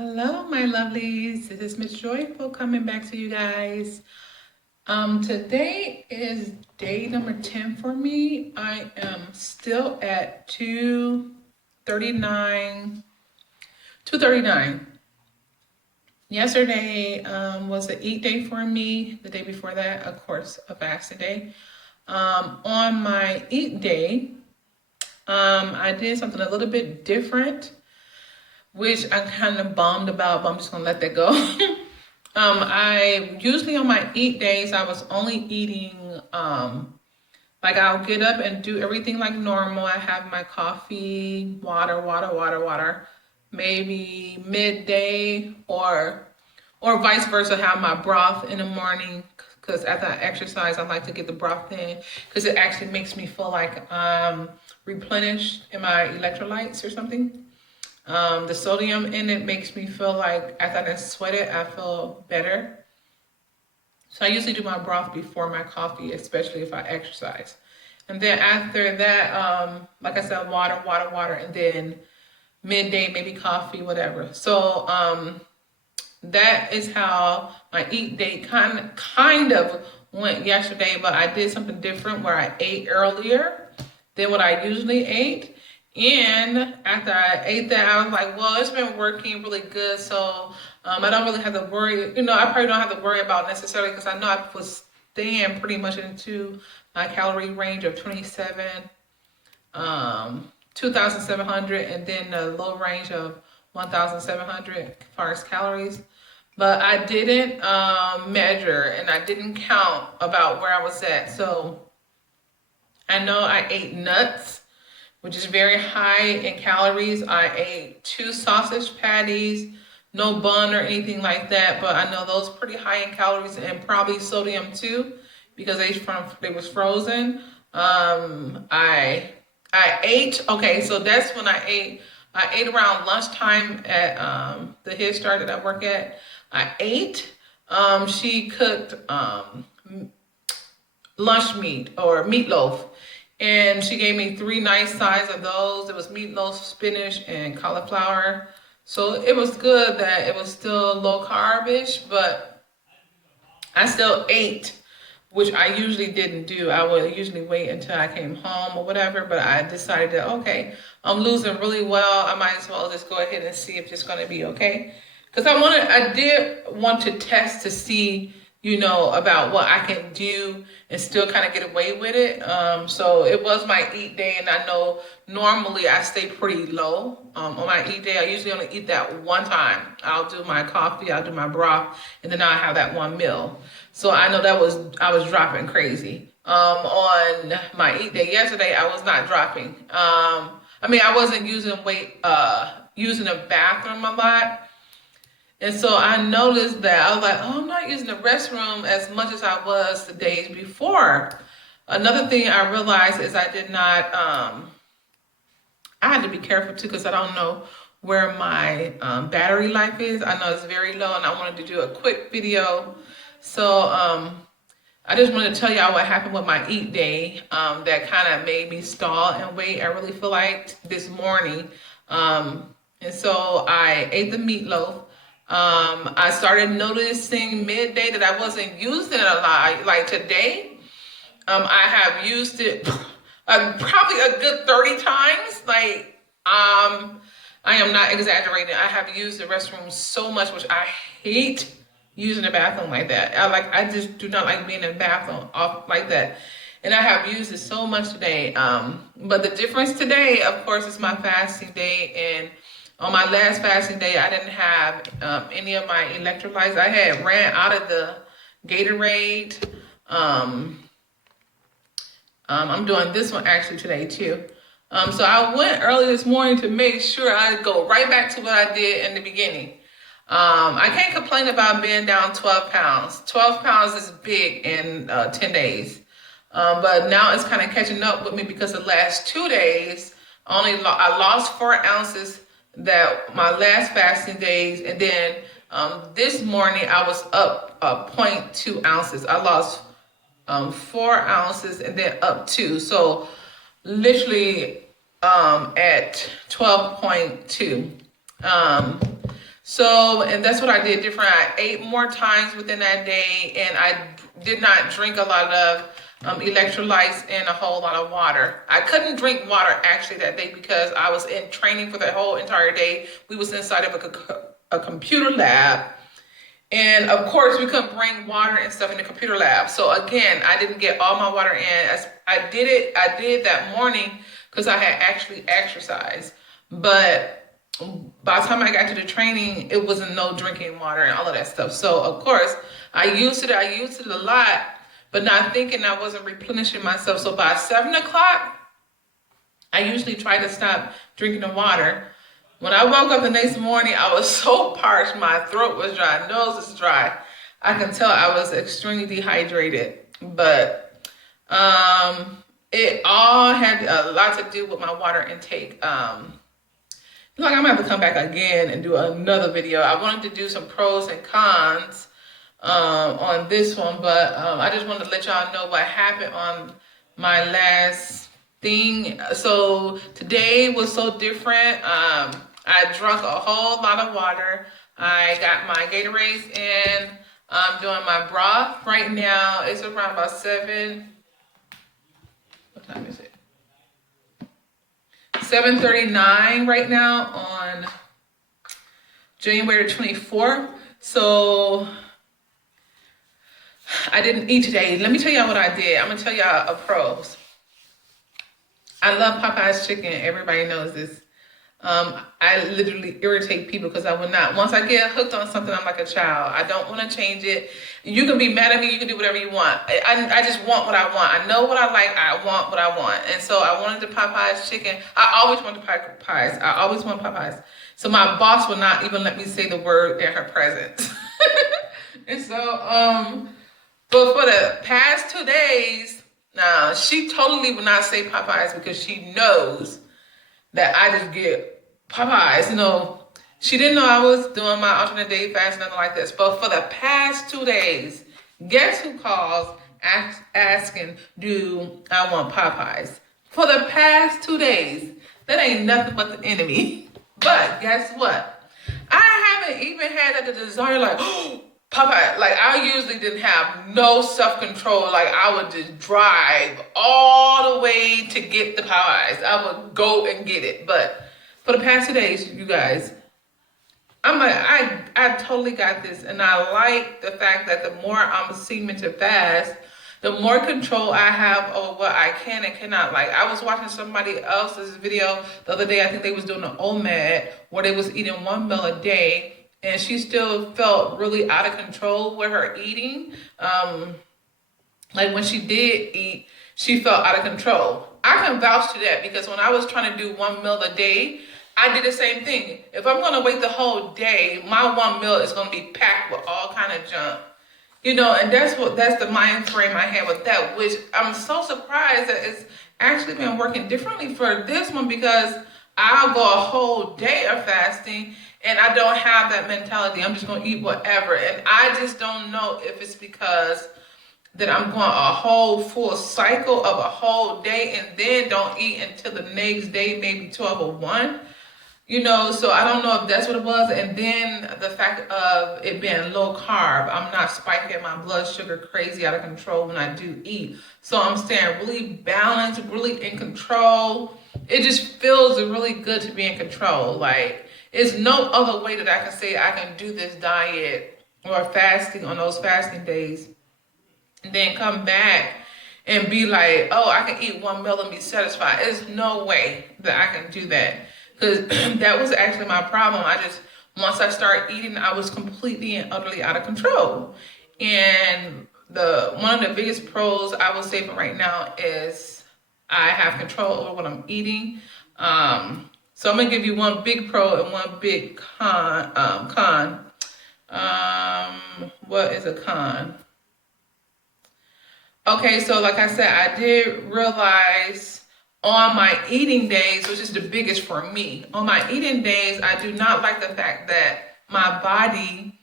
Hello, my lovelies. This is Miss Joyful coming back to you guys. Today is day number 10 for me. I am still at 239. 239. Yesterday was an eat day for me. The day before that, of course, a fasting day. On my eat day, I did something a little bit different, which I'm kind of bummed about, but I'm just gonna let that go. I usually on my eat days, I was only eating, like I'll get up and do everything like normal. I have my coffee, water, maybe midday or vice versa, have my broth in the morning because after I exercise, I like to get the broth in because it actually makes me feel like I'm replenished in my electrolytes or something. The sodium in it makes me feel like after I sweat it, I feel better. So I usually do my broth before my coffee, especially if I exercise. And then after that, like I said, water, and then midday, maybe coffee, whatever. So that is how my eat day kind of went yesterday, but I did something different where I ate earlier than what I usually ate. And after I ate that, I was like, well, it's been working really good. So I don't really have to worry. I probably don't have to worry about necessarily because I know I was staying pretty much into my calorie range of 2,700, and then the low range of 1,700 as far as calories. But I didn't measure and I didn't count about where I was at. So I know I ate nuts, which is very high in calories. I ate 2 sausage patties, no bun or anything like that, but I know those pretty high in calories and probably sodium too, because they was frozen. I ate, okay, so that's when I ate. I ate around lunchtime at the Head Start that I work at. I ate. She cooked lunch meat or meatloaf. And she gave me 3 nice sides of those. It was meatloaf, spinach, and cauliflower. So it was good that it was still low carb-ish, but I still ate, which I usually didn't do. I would usually wait until I came home or whatever, but I decided that, okay, I'm losing really well. I might as well just go ahead and see if it's going to be okay. Because I did want to test to see, about what I can do and still kind of get away with it. So it was my eat day, and I know normally I stay pretty low. On my eat day, I usually only eat that one time. I'll do my coffee, I'll do my broth, and then I'll have that one meal. So I know I was dropping crazy. On my eat day yesterday, I was not dropping. I wasn't using using the bathroom a lot. And so I noticed that I was like, oh, I'm not using the restroom as much as I was the days before. Another thing I realized is I did not, I had to be careful too because I don't know where my battery life is. I know it's very low and I wanted to do a quick video. So I just wanted to tell y'all what happened with my eat day that kind of made me stall and wait. I really feel like this morning. And so I ate the meatloaf. I started noticing midday that I wasn't using it a lot. Like today, I have used it probably a good 30 times. I am not exaggerating. I have used the restroom so much, which I hate using the bathroom like that. I just do not like being in the bathroom off like that. And I have used it so much today. But the difference today, of course, is my fasting day. And on my last fasting day, I didn't have any of my electrolytes. I had ran out of the Gatorade. I'm doing this one actually today too. So I went early this morning to make sure I go right back to what I did in the beginning. I can't complain about being down 12 pounds. 12 pounds is big in 10 days. But now it's kind of catching up with me because the last 2 days, I lost 4 ounces that my last fasting days, and then this morning I was up 0.2 ounces. I lost 4 ounces and then up 2. So literally at 12.2. So, and that's what I did different. I ate more times within that day, and I did not drink a lot of electrolytes and a whole lot of water. I couldn't drink water actually that day because I was in training for the whole entire day. We was inside of a computer lab. And of course, we couldn't bring water and stuff in the computer lab. So again, I didn't get all my water in. I did that morning because I had actually exercised. But by the time I got to the training, it wasn't no drinking water and all of that stuff. So of course, I used it a lot, but not thinking I wasn't replenishing myself. So by 7 o'clock, I usually try to stop drinking the water. When I woke up the next morning, I was so parched. My throat was dry, nose was dry. I can tell I was extremely dehydrated. But it all had a lot to do with my water intake. Like I'm gonna have to come back again and do another video. I wanted to do some pros and cons on this one, but I just wanted to let y'all know what happened on my last thing. So today was so different. I drank a whole lot of water. I got my Gatorades in. I'm doing my broth right now. It's around about 7. What time is it? 7:39 right now on January 24th. So I didn't eat today. Let me tell y'all what I did. I'm gonna tell y'all a pros. I love Popeye's chicken. Everybody knows this. I literally irritate people because I will not. Once I get hooked on something, I'm like a child. I don't want to change it. You can be mad at me. You can do whatever you want. I just want what I want. I know what I like. I want what I want. And so I wanted the Popeye's chicken. I always wanted Popeyes. I always want Popeyes. So my boss would not even let me say the word in her presence. And so, but for the past 2 days, now she totally would not say Popeyes because she knows that I just get Popeyes. You know, she didn't know I was doing my alternate day fast, nothing like this. But for the past 2 days, guess who calls asking, do I want Popeyes? For the past 2 days, that ain't nothing but the enemy. But guess what? I haven't even had the desire like, oh, Popeye. Like I usually didn't have no self-control. Like I would just drive all the way to get the Popeyes. I would go and get it. But for the past 2 days, you guys, I'm like, I totally got this. And I like the fact that the more I'm seeming to fast, the more control I have over what I can and cannot. Like I was watching somebody else's video the other day. I think they was doing an OMAD where they was eating 1 meal a day. And she still felt really out of control with her eating. Like when she did eat, she felt out of control. I can vouch to that because when I was trying to do 1 meal a day, I did the same thing. If I'm gonna wait the whole day, my 1 meal is gonna be packed with all kind of junk. You know, and that's the mind frame I had with that, which I'm so surprised that it's actually been working differently for this one because I'll go a whole day of fasting and I don't have that mentality. I'm just going to eat whatever. And I just don't know if it's because that I'm going a whole full cycle of a whole day and then don't eat until the next day, maybe 12 or 1. You know, so I don't know if that's what it was. And then the fact of it being low carb, I'm not spiking my blood sugar crazy out of control when I do eat. So I'm staying really balanced, really in control. It just feels really good to be in control. Like, there's no other way that I can say I can do this diet or fasting on those fasting days and then come back and be like, oh, I can eat 1 meal and be satisfied. There's no way that I can do that. Because that was actually my problem. Once I started eating, I was completely and utterly out of control. And one of the biggest pros I will say for right now is I have control over what I'm eating. So I'm gonna give you one big pro and one big con. What is a con? Okay, so like I said, I did realize on my eating days, which is the biggest for me, on my eating days, I do not like the fact that my body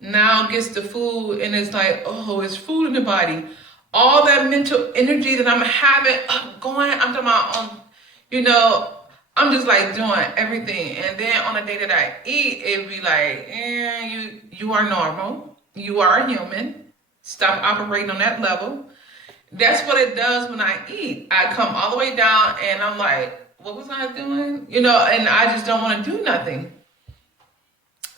now gets the food and it's like, oh, it's food in the body. All that mental energy that I'm having going, I'm talking about, you know, I'm just like doing everything. And then on the day that I eat, it'd be like, you are normal. You are a human. Stop operating on that level. That's what it does when I eat. I come all the way down and I'm like, what was I doing? And I just don't want to do nothing.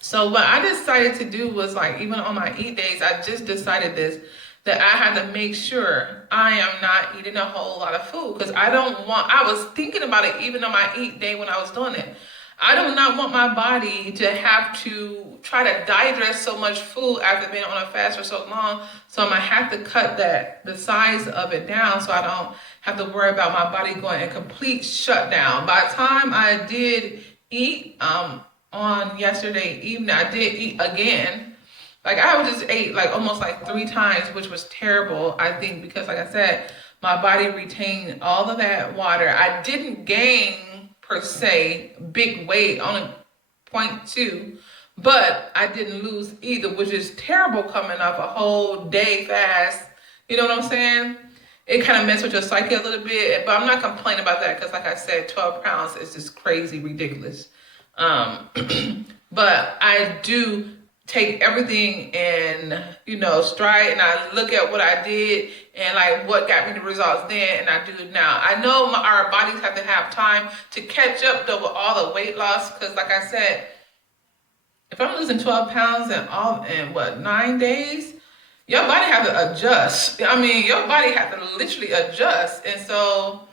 So what I decided to do was like, even on my eat days, I just decided this, that I had to make sure I am not eating a whole lot of food. Because I was thinking about it even on my eat day when I was doing it. I do not want my body to have to try to digest so much food after being on a fast for so long. So I'm gonna have to cut the size of it down so I don't have to worry about my body going in complete shutdown. By the time I did eat on yesterday evening, I did eat again. Like I just ate like almost like 3 times, which was terrible, I think, because like I said, my body retained all of that water. I didn't gain per se big weight, only 0.2, but I didn't lose either, which is terrible coming off a whole day fast. You know what I'm saying? It kind of messed with your psyche a little bit, but I'm not complaining about that because like I said, 12 pounds is just crazy ridiculous. But I do take everything in, stride, and I look at what I did and like what got me the results then and I do now. I know our bodies have to have time to catch up though with all the weight loss, because like I said, if I'm losing 12 pounds in 9 days, your body has to adjust. I mean, your body has to literally adjust. And so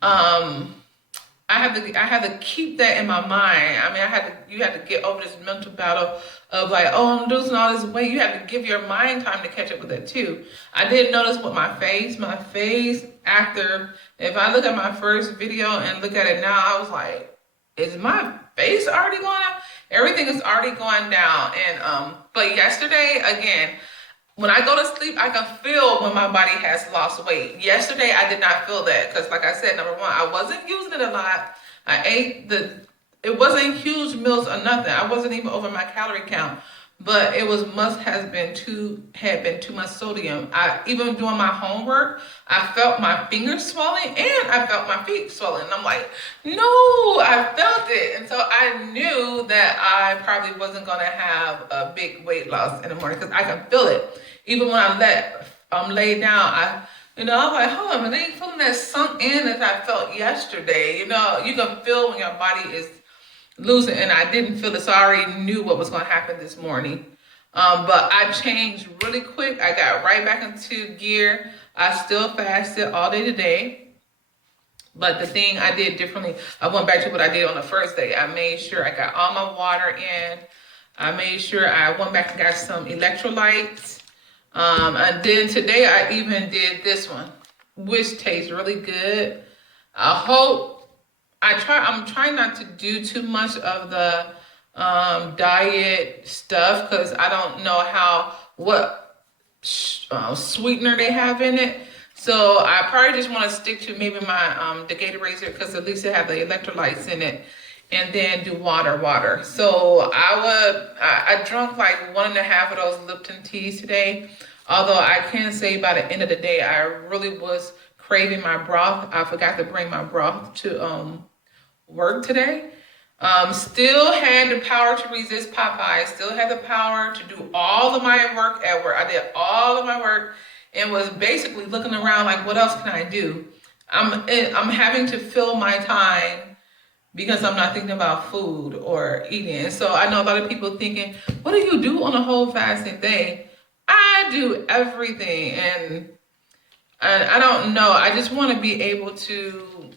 I have to keep that in my mind. I mean, you had to get over this mental battle of like, oh, I'm losing all this weight. You have to give your mind time to catch up with it too. I did notice with my face after, if I look at my first video and look at it now, I was like, is my face already going up? Everything is already going down. And, but yesterday, again, when I go to sleep, I can feel when my body has lost weight. Yesterday, I did not feel that because, like I said, number one, I wasn't using it a lot. It wasn't huge meals or nothing. I wasn't even over my calorie count, but it had been too much sodium. Even doing my homework, I felt my fingers swelling and I felt my feet swelling. And I'm like, no, I felt it. And so I knew that I probably wasn't going to have a big weight loss in the morning because I can feel it. Even when I lay down, I'm like, hold on, I ain't feeling that sunk in as I felt yesterday. You can feel when your body is losing, and I didn't feel it, so I already knew what was going to happen this morning. But I changed really quick. I got right back into gear. I still fasted all day today. But the thing I did differently, I went back to what I did on the first day. I made sure I got all my water in. I made sure I went back and got some electrolytes. And then today I even did this one, which tastes really good. I'm trying not to do too much of the diet stuff because I don't know what sweetener they have in it. So I probably just want to stick to maybe my the Gatorade because at least it have the electrolytes in it, and then do water. So I drank like 1.5 of those Lipton teas today. Although I can say by the end of the day, I really was craving my broth. I forgot to bring my broth to work today. Still had the power to resist Popeye. Still had the power to do all of my work at work. I did all of my work and was basically looking around like, what else can I do? I'm having to fill my time because I'm not thinking about food or eating. So I know a lot of people thinking, what do you do on a whole fasting day? I do everything, and I don't know. I just want to be able to,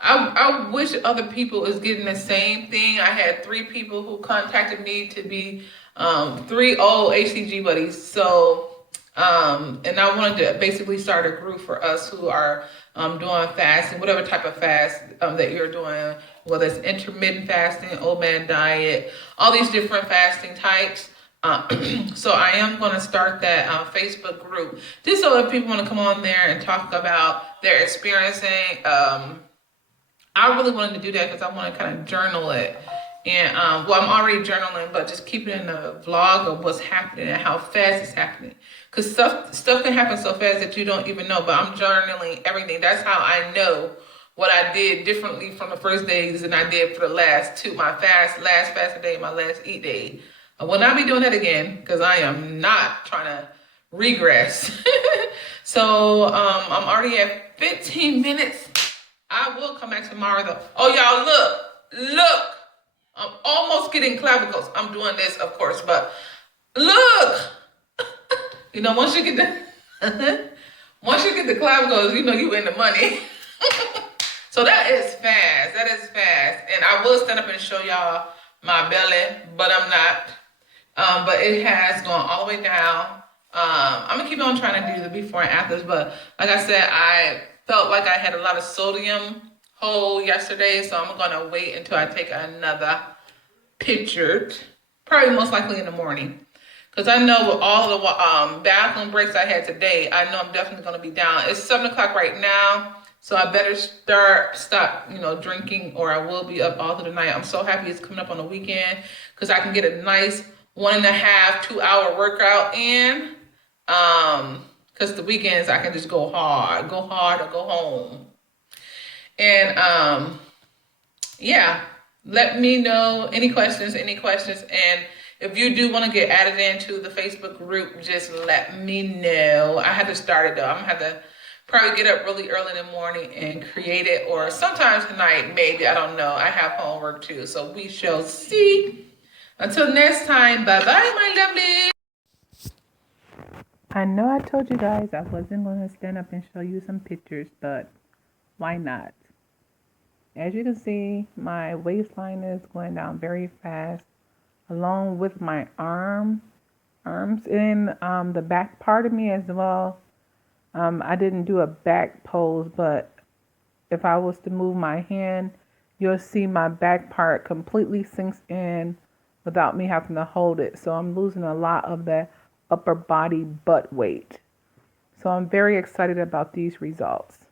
I wish other people is getting the same thing. I had 3 people who contacted me to be 3 old HCG buddies. So, and I wanted to basically start a group for us who are doing fasting, whatever type of fast that you're doing, whether it's intermittent fasting, old man diet, all these different fasting types. So I am going to start that Facebook group just so if people want to come on there and talk about their experiencing. I really wanted to do that because I want to kind of journal it. And I'm already journaling, but just keeping in a vlog of what's happening and how fast it's happening. Because stuff can happen so fast that you don't even know. But I'm journaling everything. That's how I know what I did differently from the first days than I did for the last two, my last fasting day, my last eat day. I will not be doing that again because I am not trying to regress. So I'm already at 15 minutes. I will come back tomorrow though. Oh y'all, look. I'm almost getting clavicles. I'm doing this, of course, but look. You know, once you get the once you get the clavicles, you know you in the money. So that is fast. That is fast. And I will stand up and show y'all my belly, but I'm not. But it has gone all the way down. I'm gonna keep on trying to do the before and afters, but like I said, I felt like I had a lot of sodium hole yesterday, so I'm gonna wait until I take another picture, probably most likely in the morning. Because I know with all the bathroom breaks I had today, I know I'm definitely gonna be down. It's 7 o'clock right now, so I better stop, drinking, or I will be up all through the night. I'm so happy it's coming up on the weekend because I can get a nice 1.5, 2 hour workout in. Because the weekends I can just go hard or go home. And yeah, let me know any questions. And if you do want to get added into the Facebook group, just let me know. I had to start it though. I'm gonna have to probably get up really early in the morning and create it, or sometimes tonight, maybe, I don't know. I have homework too, so we shall see. Until next time, bye-bye, my lovely. I know I told you guys I wasn't going to stand up and show you some pictures, but why not? As you can see, my waistline is going down very fast, along with my arms in the back part of me as well. I didn't do a back pose, but if I was to move my hand, you'll see my back part completely sinks in without me having to hold it. So I'm losing a lot of that upper body butt weight. So I'm very excited about these results.